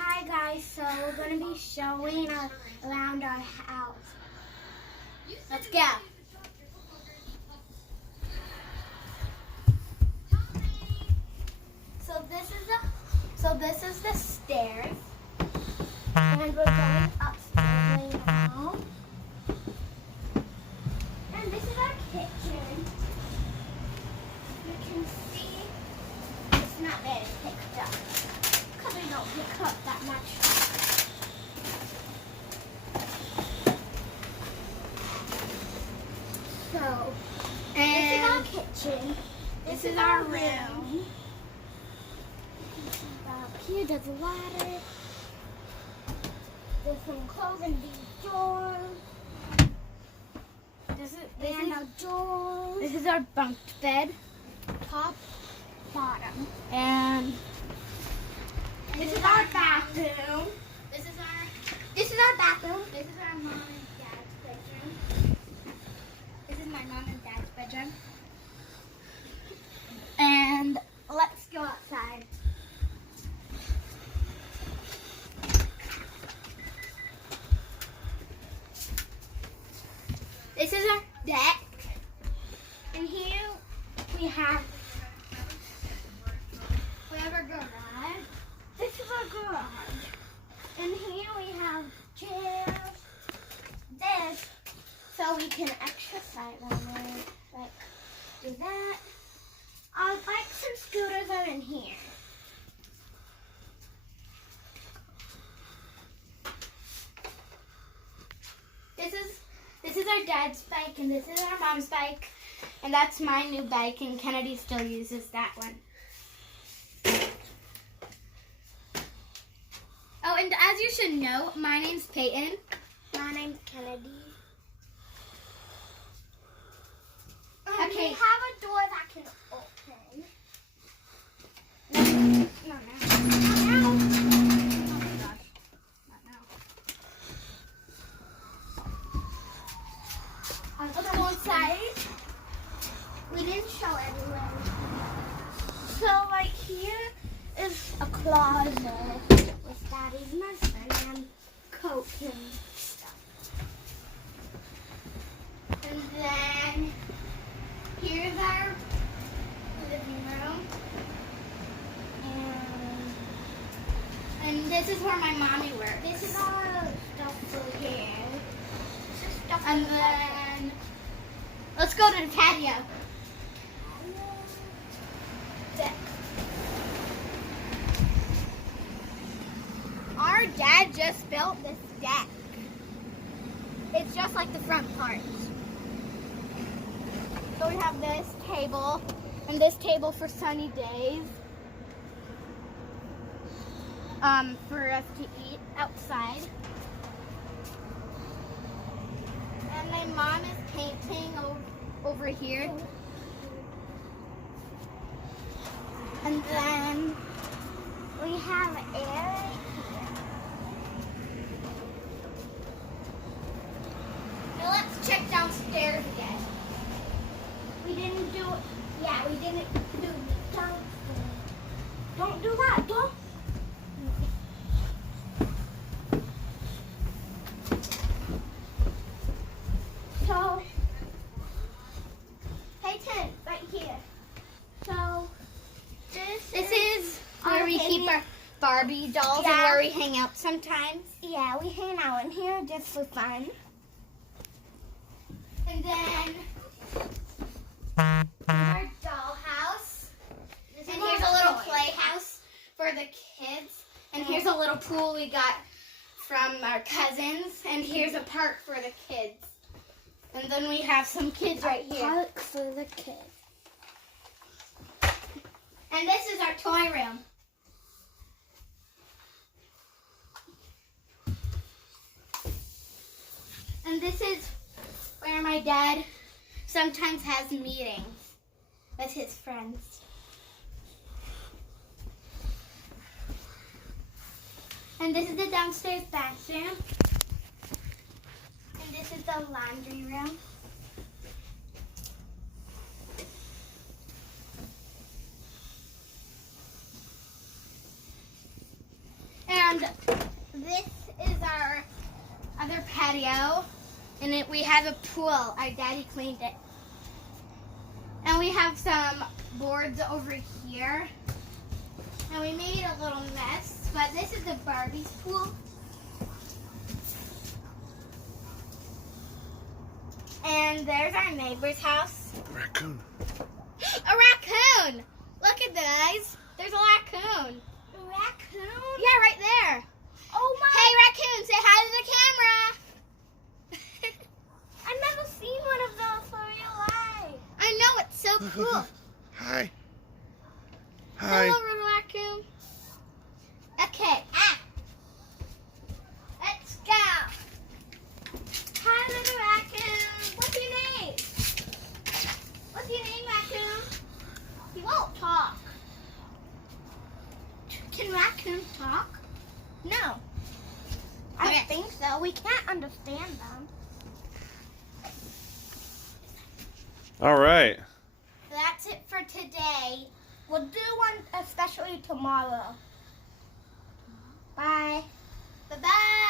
Hi guys, so we're going to be showing around our house. Let's go. So this is the stairs. And we're going upstairs right now. And this is our kitchen. You can see it's not very picked up. Because we don't pick up that much. So, this is our kitchen. This is our room. Here, there's a ladder. There's some clothes in these drawers. This is our bunk bed. Top, bottom. And this is our bathroom. This is our bathroom. This is our mom and dad's bedroom. This is my mom and dad's bedroom. And let's go outside. This is our deck. And here we have our garage. This is our garage. And here we have chairs. This, so we can exercise on it. Like, do that. Our bikes and scooters are in here. This is our dad's bike, and this is our mom's bike, and that's my new bike, and Kennedy still uses that one. Oh, and as you should know, my name's Paityn. My name's Kennedy. Okay. We have a door that can open. No. Oh my gosh. Not now. Let's go inside. We didn't show everywhere. So right here is a closet with Daddy's medicine and coats and stuff. And then here's our living room. And this is where my mommy works. This is all stuff over here. And then let's go to the patio. Deck. Our dad just built this deck. It's just like the front part. So we have this table and this table for sunny days. For us to eat outside. And my mom is painting over here. And then we have air right here. Now let's check downstairs again. We didn't do downstairs. Don't do that, don't. So, Paityn, right here. So, this is where we keep our Barbie dolls and where we hang out sometimes. Yeah, we hang out in here just for fun. And then our dollhouse. And here's a little playhouse for the kids. And here's a little pool we got from our cousins. And here's a park for the kids. And then we have some kids right here. Park for the kids. And this is our toy room. And this is where my dad sometimes has meetings with his friends. And this is the downstairs bathroom. And this is the laundry room. And And this is our other patio. And we have a pool. Our daddy cleaned it. And we have some boards over here. And we made a little mess. But this is the Barbie's pool. And there's our neighbor's house. Raccoon. A raccoon! Look at guys. There's a raccoon. A raccoon? Yeah, right there. Oh my! Hey raccoon, say hi to the camera. I've never seen one of those for real life. I know, it's so cool. Hi. Hi. Hello, little raccoon. Okay, let's go. Hi, little raccoon. What's your name? What's your name, raccoon? He won't talk. Can raccoons talk? No. I don't think so. We can't understand them. All right. That's it for today. We'll do one especially tomorrow. Bye. Bye-bye.